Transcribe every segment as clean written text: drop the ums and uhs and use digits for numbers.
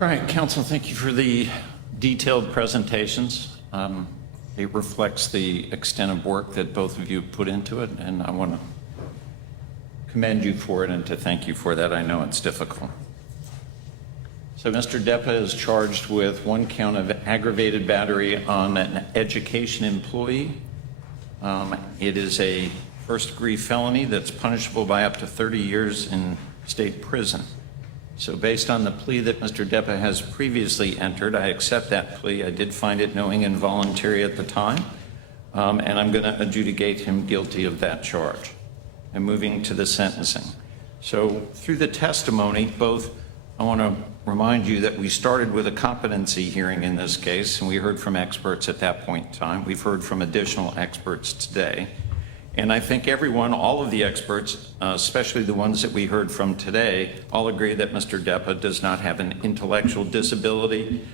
All right, counsel, thank you for the detailed presentations. It reflects the extent of work that both of you put into it, and I want to commend you for it and to thank you for that. I know it's difficult. So Mr. Depa is charged with one count of aggravated battery on an education employee. It is a first-degree felony that's punishable by up to 30 years in state prison. So based on the plea that Mr. Depa has previously entered, I accept that plea. I did find it knowing and voluntary at the time, and I'm going to adjudicate him guilty of that charge. And moving to the sentencing. So through the testimony, I want to remind you that we started with a competency hearing in this case, and we heard from experts at that point in time. We've heard from additional experts today. And I think all of the experts, especially the ones that we heard from today, all agree that Mr. Depa does not have an intellectual disability.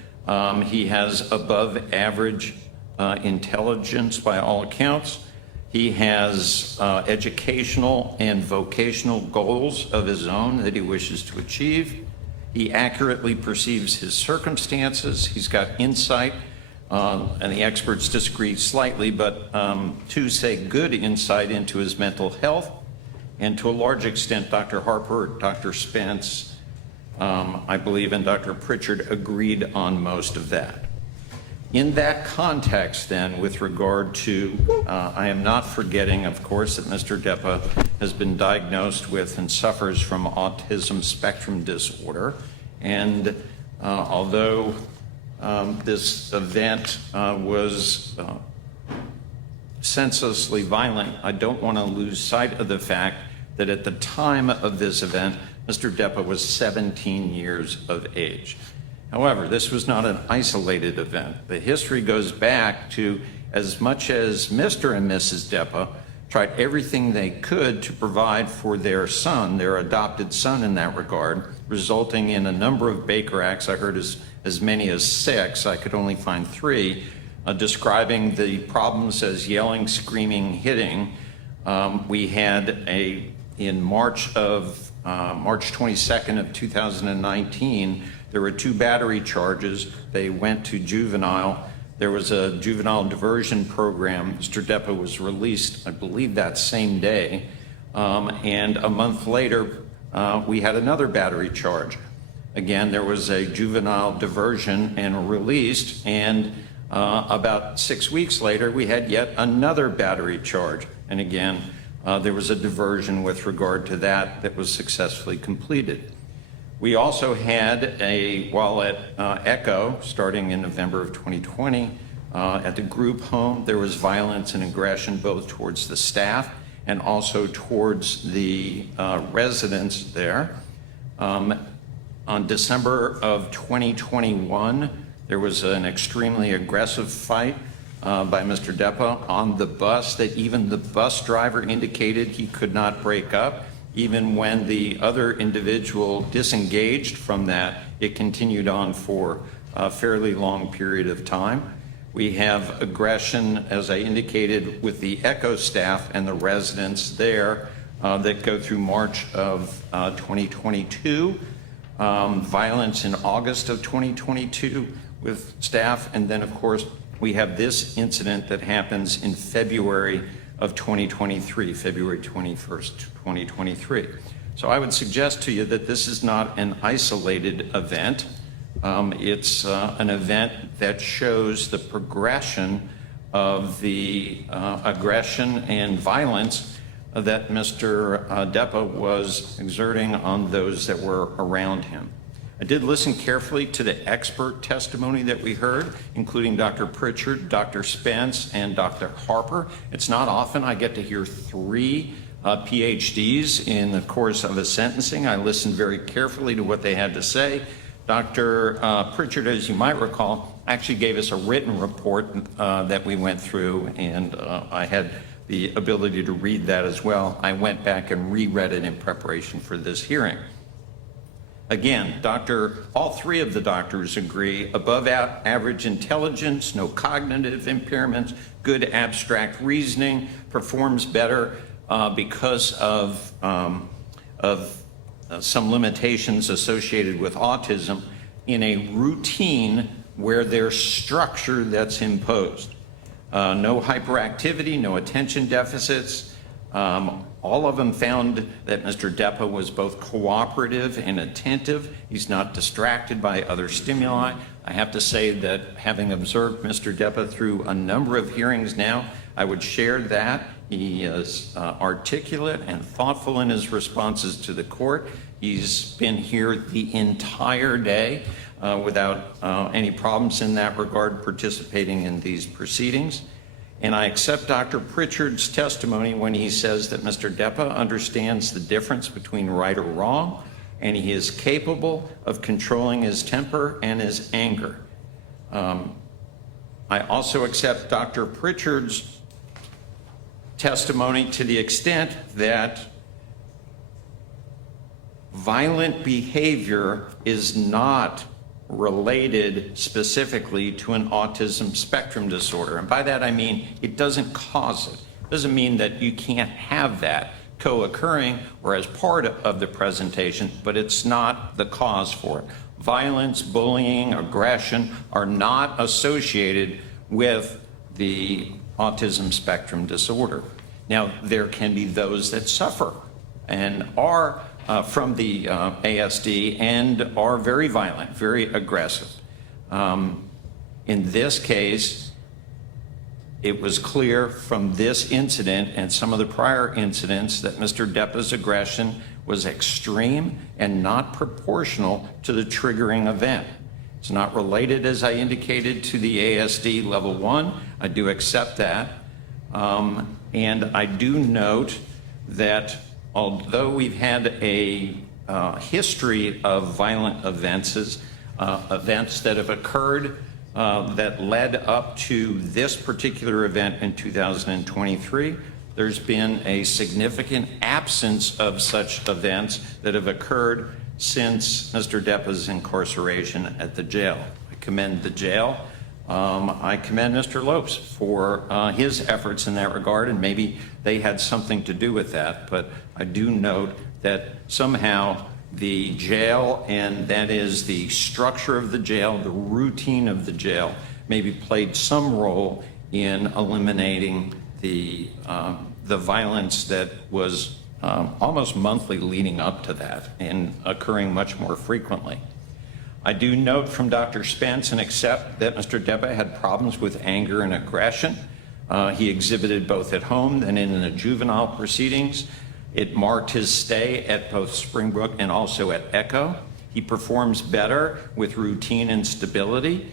He has above average intelligence by all accounts. He has educational and vocational goals of his own that he wishes to achieve. He accurately perceives his circumstances. He's got insight. And the experts disagree slightly, but two say good insight into his mental health. And to a large extent, Dr. Harper, Dr. Spence, I believe, and Dr. Pritchard agreed on most of that. In that context, then, with regard to, I am not forgetting, of course, that Mr. Depa has been diagnosed with and suffers from autism spectrum disorder. And although this event was senselessly violent, I don't want to lose sight of the fact that at the time of this event, Mr. Depa was 17 years of age. However, this was not an isolated event. The history goes back to as much as Mr. and Mrs. Depa tried everything they could to provide for their son, their adopted son in that regard, resulting in a number of Baker Acts. I heard as many as 6, I could only find 3, describing the problems as yelling, screaming, hitting. We had in March 22nd of 2019, there were 2 battery charges. They went to juvenile. There was a juvenile diversion program. Mr. Depa was released, I believe, that same day. And a month later, we had another battery charge. Again, there was a juvenile diversion and released, and about 6 weeks later, we had yet another battery charge. And again, there was a diversion with regard to that was successfully completed. We also had while at ECHO, starting in November of 2020, at the group home, there was violence and aggression both towards the staff and also towards the residents there. On December of 2021, there was an extremely aggressive fight by Mr. Depa on the bus that even the bus driver indicated he could not break up. Even when the other individual disengaged from that, it continued on for a fairly long period of time. We have aggression, as I indicated, with the ECHO staff and the residents there that go through March of 2022. Violence in August of 2022 with staff. And then, of course, we have this incident that happens in February of 2023, February 21st, 2023. So I would suggest to you that this is not an isolated event. It's an event that shows the progression of the aggression and violence that Mr. Depa was exerting on those that were around him. I did listen carefully to the expert testimony that we heard, including Dr. Pritchard, Dr. Spence, and Dr. Harper. It's not often I get to hear 3 PhDs in the course of a sentencing. I listened very carefully to what they had to say. Dr. Pritchard, as you might recall, actually gave us a written report that we went through, and I had the ability to read that as well. I went back and reread it in preparation for this hearing. Again, all 3 of the doctors agree above average intelligence, no cognitive impairments, good abstract reasoning, performs better because of some limitations associated with autism. in a routine where there's structure that's imposed. No hyperactivity, no attention deficits. All of them found that Mr. Depa was both cooperative and attentive. He's not distracted by other stimuli. I have to say that having observed Mr. Depa through a number of hearings now, I would share that. He is articulate and thoughtful in his responses to the court. He's been here the entire day without any problems in that regard, participating in these proceedings. And I accept Dr. Pritchard's testimony when he says that Mr. Depa understands the difference between right or wrong, and he is capable of controlling his temper and his anger. I also accept Dr. Pritchard's testimony to the extent that violent behavior is not related specifically to an autism spectrum disorder. And by that I mean it doesn't cause it. It doesn't mean that you can't have that co-occurring or as part of the presentation, but it's not the cause for it. Violence, bullying, aggression are not associated with the autism spectrum disorder. Now, there can be those that suffer and are from the ASD and are very violent, very aggressive. In this case, it was clear from this incident and some of the prior incidents that Mr. Depa's aggression was extreme and not proportional to the triggering event. It's not related, as I indicated, to the ASD level 1. I do accept that. And I do note that although we've had a history of violent events that have occurred that led up to this particular event in 2023, there's been a significant absence of such events that have occurred since Mr. Depa's incarceration at the jail. I commend the jail. I commend Mr. Lopes for his efforts in that regard, and maybe they had something to do with that, but I do note that somehow the jail, and that is the structure of the jail, the routine of the jail, maybe played some role in eliminating the violence that was almost monthly leading up to that and occurring much more frequently. I do note from Dr. Spence and accept that Mr. Depa had problems with anger and aggression. He exhibited both at home and in the juvenile proceedings. It marked his stay at both Springbrook and also at Echo. He performs better with routine and stability.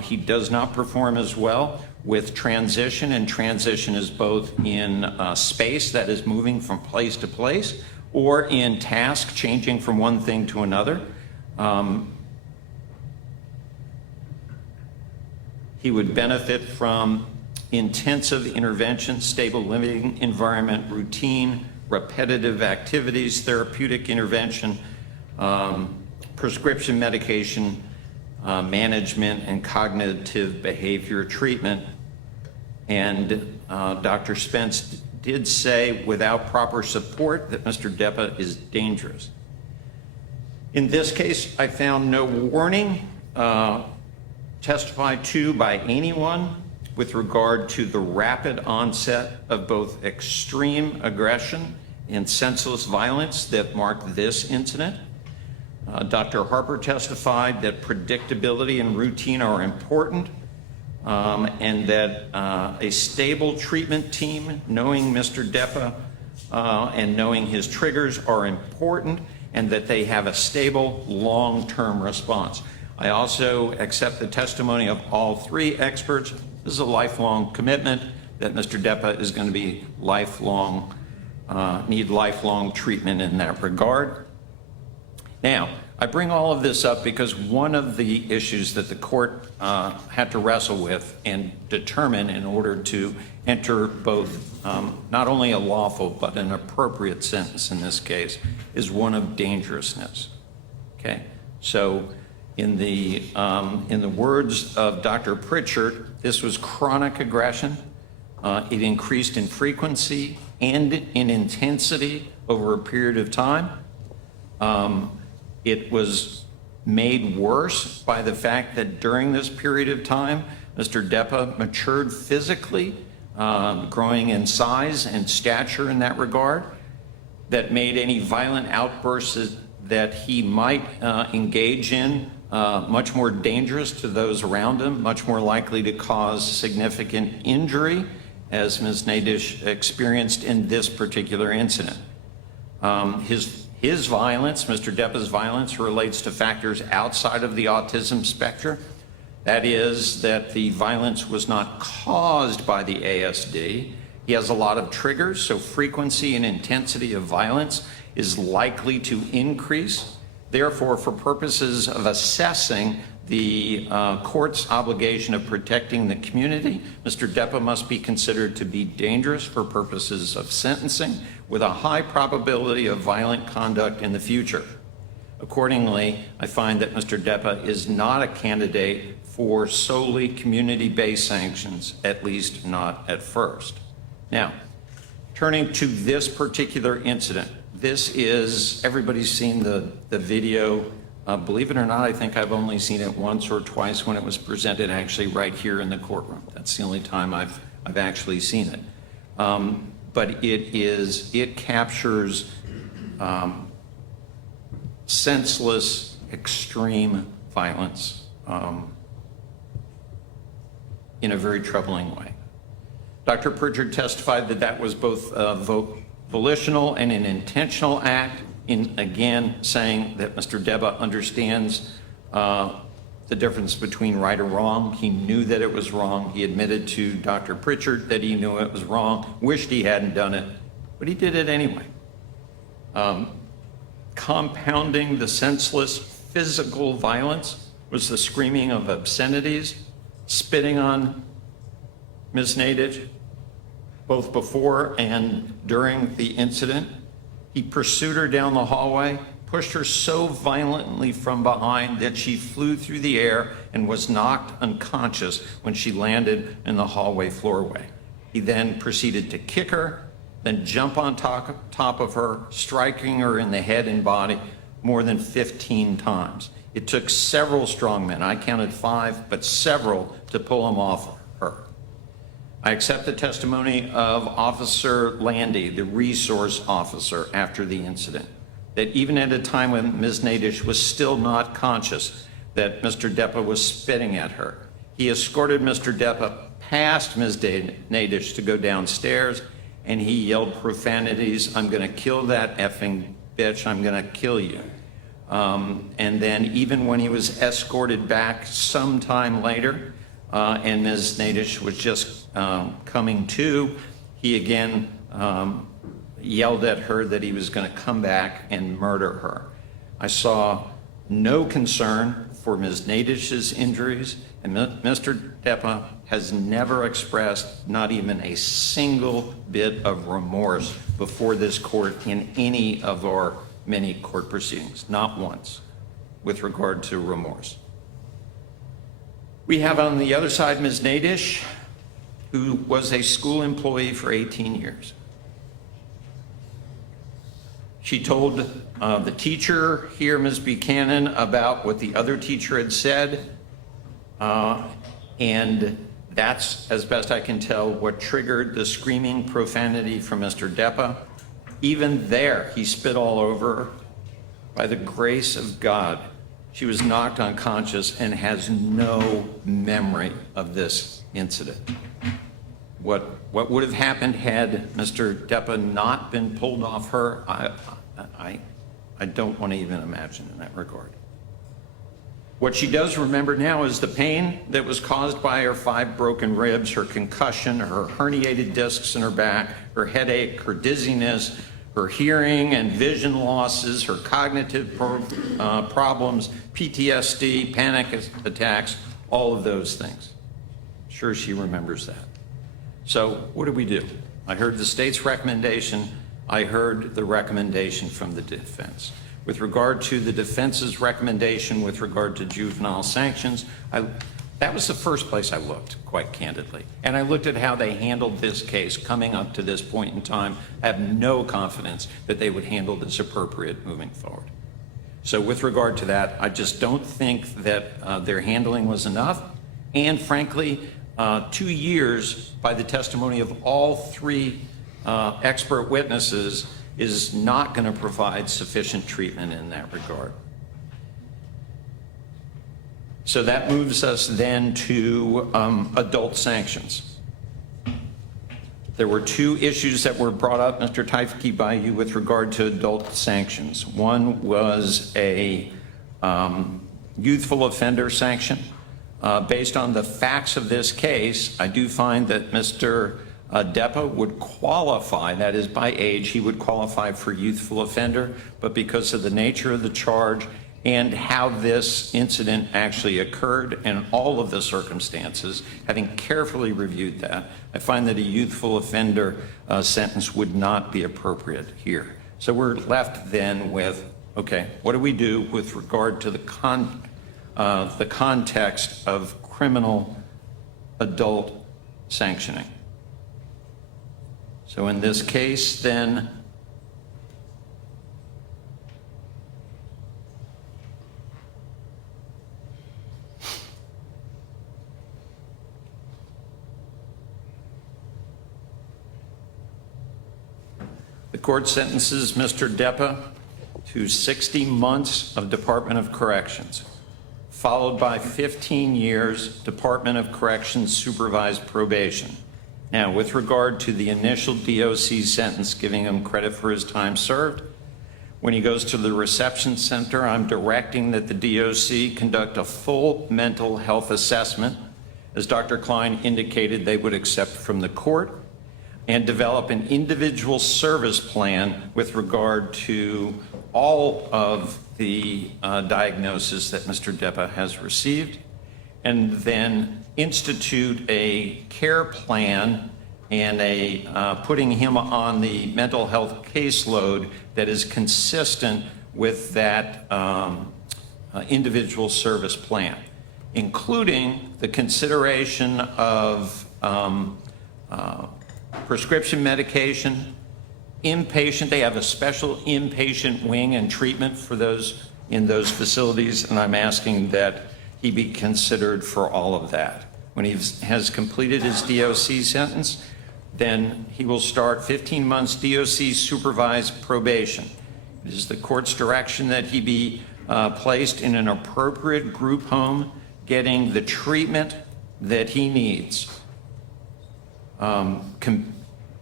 He does not perform as well with transition, and transition is both in space, that is moving from place to place, or in task, changing from one thing to another. He would benefit from intensive intervention, stable living environment, routine, repetitive activities, therapeutic intervention, prescription medication, management, and cognitive behavior treatment. And Dr. Spence did say without proper support that Mr. Depa is dangerous. In this case, I found no warning testified to by anyone with regard to the rapid onset of both extreme aggression and senseless violence that marked this incident. Dr. Harper testified that predictability and routine are important, and that a stable treatment team, knowing Mr. Depa and knowing his triggers are important, and that they have a stable long-term response. I also accept the testimony of all three experts. This is a lifelong commitment that Mr. Depa is going to be lifelong, need lifelong treatment in that regard. Now, I bring all of this up because one of the issues that the court had to wrestle with and determine in order to enter both not only a lawful but an appropriate sentence in this case is one of dangerousness. Okay, so in the words of Dr. Pritchard, this was chronic aggression. It increased in frequency and in intensity over a period of time. It was made worse by the fact that during this period of time, Mr. Depa matured physically, growing in size and stature in that regard, that made any violent outbursts that he might engage in much more dangerous to those around him, much more likely to cause significant injury, as Ms. Nadish experienced in this particular incident. His violence, Mr. Depa's violence, relates to factors outside of the autism spectrum. That is, that the violence was not caused by the ASD. He has a lot of triggers, so frequency and intensity of violence is likely to increase. Therefore, for purposes of assessing the court's obligation of protecting the community, Mr. Depa must be considered to be dangerous for purposes of sentencing, with a high probability of violent conduct in the future. Accordingly, I find that Mr. Depa is not a candidate for solely community-based sanctions, at least not at first. Now, turning to this particular incident, this is, everybody's seen the video. Believe it or not, I think I've only seen it once or twice when it was presented actually right here in the courtroom. That's the only time I've actually seen it. But it captures senseless, extreme violence in a very troubling way. Dr. Pritchard testified that that was both volitional and an intentional act, in again saying that Mr. Depa understands the difference between right or wrong. He knew that it was wrong. He admitted to Dr. Pritchard that he knew it was wrong, wished he hadn't done it, but he did it anyway. Compounding the senseless physical violence was the screaming of obscenities, spitting on Ms. Nadish, both before and during the incident. He pursued her down the hallway, pushed her so violently from behind that she flew through the air and was knocked unconscious when she landed in the hallway floorway. He then proceeded to kick her, then jump on top of her, striking her in the head and body more than 15 times. It took several strong men, I counted 5, but several, to pull him off her. I accept the testimony of Officer Landy, the resource officer, after the incident, that even at a time when Ms. Nadish was still not conscious, that Mr. Depa was spitting at her. He escorted Mr. Depa past Ms. Nadish to go downstairs, and he yelled profanities, "I'm gonna kill that effing bitch, I'm gonna kill you." And then even when he was escorted back sometime later, and Ms. Nadish was just coming to, he again yelled at her that he was going to come back and murder her. I saw no concern for Ms. Nadish's injuries, and Mr. Depa has never expressed not even a single bit of remorse before this court in any of our many court proceedings, not once, with regard to remorse. We have on the other side Ms. Nadish, who was a school employee for 18 years. She told the teacher here, Ms. Buchanan, about what the other teacher had said, and that's, as best I can tell, what triggered the screaming profanity from Mr. Depa. Even there, he spit all over her. By the grace of God, she was knocked unconscious and has no memory of this incident. What would have happened had Mr. Depa not been pulled off her, I don't want to even imagine in that regard. What she does remember now is the pain that was caused by her 5 broken ribs, her concussion, her herniated discs in her back, her headache, her dizziness, her hearing and vision losses, her cognitive problems, PTSD, panic attacks, all of those things. I'm sure she remembers that. So what do? I heard the state's recommendation. I heard the recommendation from the defense. With regard to the defense's recommendation with regard to juvenile sanctions, that was the first place I looked, quite candidly. And I looked at how they handled this case coming up to this point in time. I have no confidence that they would handle this appropriate moving forward. So with regard to that, I just don't think that their handling was enough. And frankly, 2 years by the testimony of all 3 expert witnesses is not going to provide sufficient treatment in that regard. So that moves us then to adult sanctions. There were 2 issues that were brought up, Mr. Teifke, by you with regard to adult sanctions. One was a youthful offender sanction. Based on the facts of this case, I do find that Mr. Depa would qualify, that is by age, he would qualify for youthful offender, but because of the nature of the charge and how this incident actually occurred and all of the circumstances, having carefully reviewed that, I find that a youthful offender sentence would not be appropriate here. So we're left then with, okay, what do we do with regard to the context of criminal adult sanctioning? So in this case, then, the court sentences Mr. Depa to 60 months of Department of Corrections, followed by 15 years Department of Corrections supervised probation. Now, with regard to the initial DOC sentence, giving him credit for his time served, when he goes to the reception center, I'm directing that the DOC conduct a full mental health assessment, as Dr. Klein indicated they would accept from the court, and develop an individual service plan with regard to all of the diagnosis that Mr. Depa has received, and then institute a care plan and putting him on the mental health caseload that is consistent with that individual service plan, including the consideration of prescription medication, inpatient. They have a special inpatient wing and treatment for those in those facilities, and I'm asking that he be considered for all of that. When he has completed his DOC sentence, then he will start 15 months DOC supervised probation. It is the court's direction that he be placed in an appropriate group home, getting the treatment that he needs.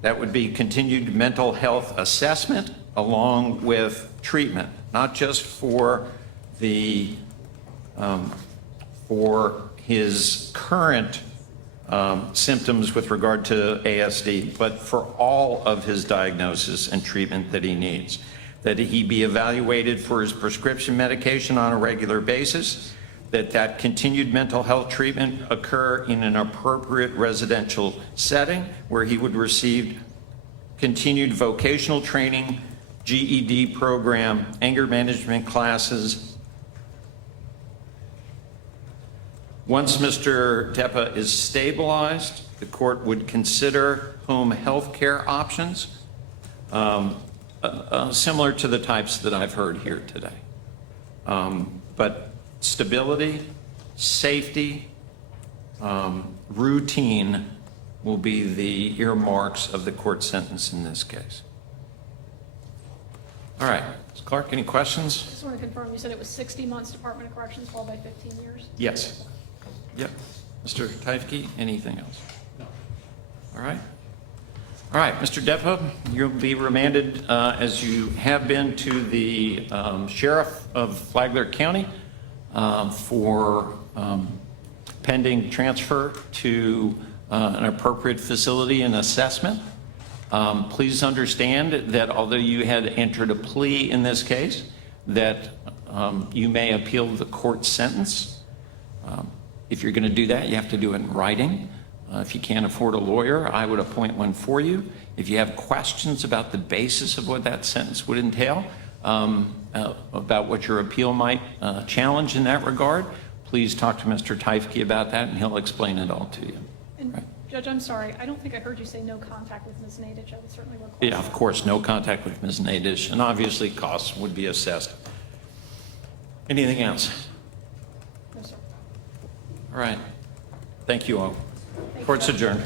That would be continued mental health assessment along with treatment, not just for the for his current symptoms with regard to ASD, but for all of his diagnosis and treatment that he needs. That he be evaluated for his prescription medication on a regular basis, that continued mental health treatment occur in an appropriate residential setting where he would receive continued vocational training, GED program, anger management classes. Once Mr. Depa is stabilized, the court would consider home health care options, similar to the types that I've heard here today. But stability, safety, routine will be the earmarks of the court sentence in this case. All right, Ms. Clark, any questions? I just want to confirm, you said it was 60 months Department of Corrections followed by 15 years? Yes. Yep. Mr. Teifke, anything else? No. All right. All right, Mr. Depa, you'll be remanded as you have been to the Sheriff of Flagler County for pending transfer to an appropriate facility and assessment. Please understand that although you had entered a plea in this case, that you may appeal the court sentence. If you're going to do that, you have to do it in writing. If you can't afford a lawyer, I would appoint one for you. If you have questions about the basis of what that sentence would entail, about what your appeal might challenge in that regard, please talk to Mr. Teifke about that, and he'll explain it all to you. And right. Judge, I'm sorry, I don't think I heard you say no contact with Ms. Nadish. I would certainly request Yeah, of course, no contact with Ms. Nadish, and obviously costs would be assessed Anything else? No, sir. All right. Thank you all. Thank you. Court's adjourned.